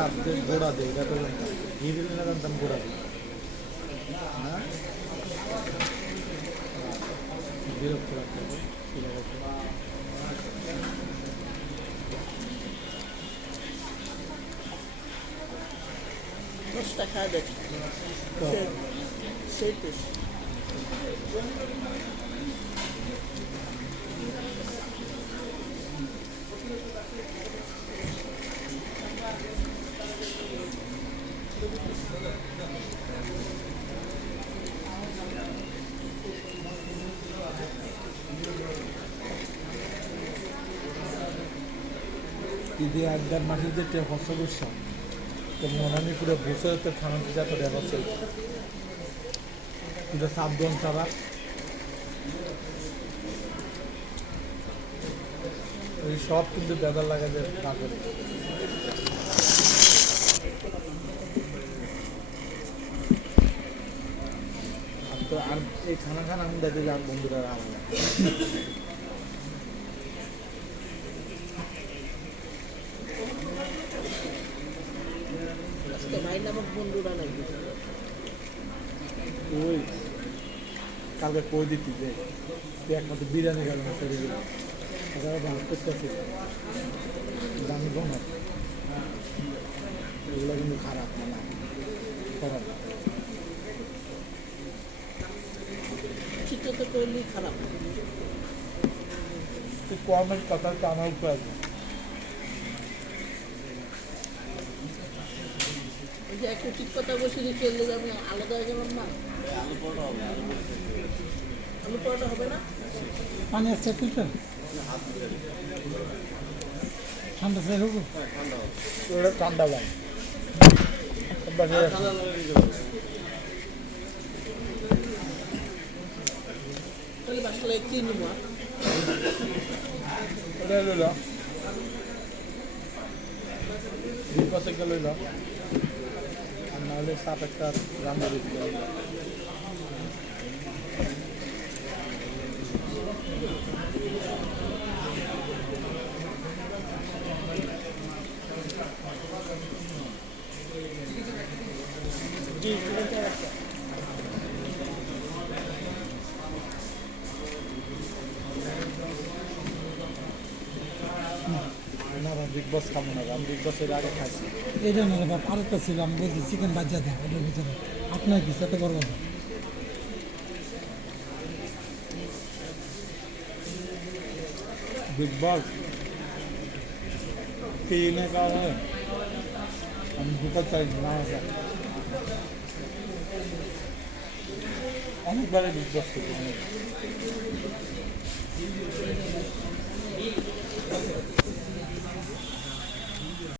subject গোড়া দেয় এটা তো ঘি দিলে না জানতাম গোড়া দিই হ্যাঁ বিরক্ত লাগতে হবে ঠিক আছে 10 টাকা দেখ সেইটা ঈদে একবার মাসের যে খরচ করছিলাম তো মনে পুরো বছর তো খানাতে যত দেখা হচ্ছে পুরো সাবধান ছাড়া ওই সব কিন্তু বেদার লাগাতে না করে তো আর এই খানা খানা আমি দেখে যান বন্ধুরা আমার ভাই নামক বন্ধুরা নাকি ওই কালকে কই দিতি যে তুই একমাত্র বিরিয়ানি গেল না শরীরে ওরা ভালো করতেছে দামি বন্ধ এগুলো কিন্তু খারাপ না খারাপ চিত্রতে করলেই খারাপ তুই কমের কথা তো আমার উপর আছে ওই যে একটা ঠিক কথা বসে দিয়ে চললে যাবে আলাদা হয়ে গেলাম না আলু পরোটা হবে না পানি আসছে ফিল্টার ঠান্ডা চাই হোক ওটা ঠান্ডা ভাই তাহলে বাসলে কি নিব ওটা লইল 2% লইল আর নাহলে সাপ একটা রান্না দিতে জি না বিগ বস খাবো না আমি বিগ বসের আগে খাইছি এটা না বাপ আরেকটা ছিল আমি বলছি চিকেন বাজ্যা দেয় ওটার ভিতরে আপনার কি সাথে করবেন बिग बॉस पीने का है हमको पता ना है অনেকবারে বিগ বস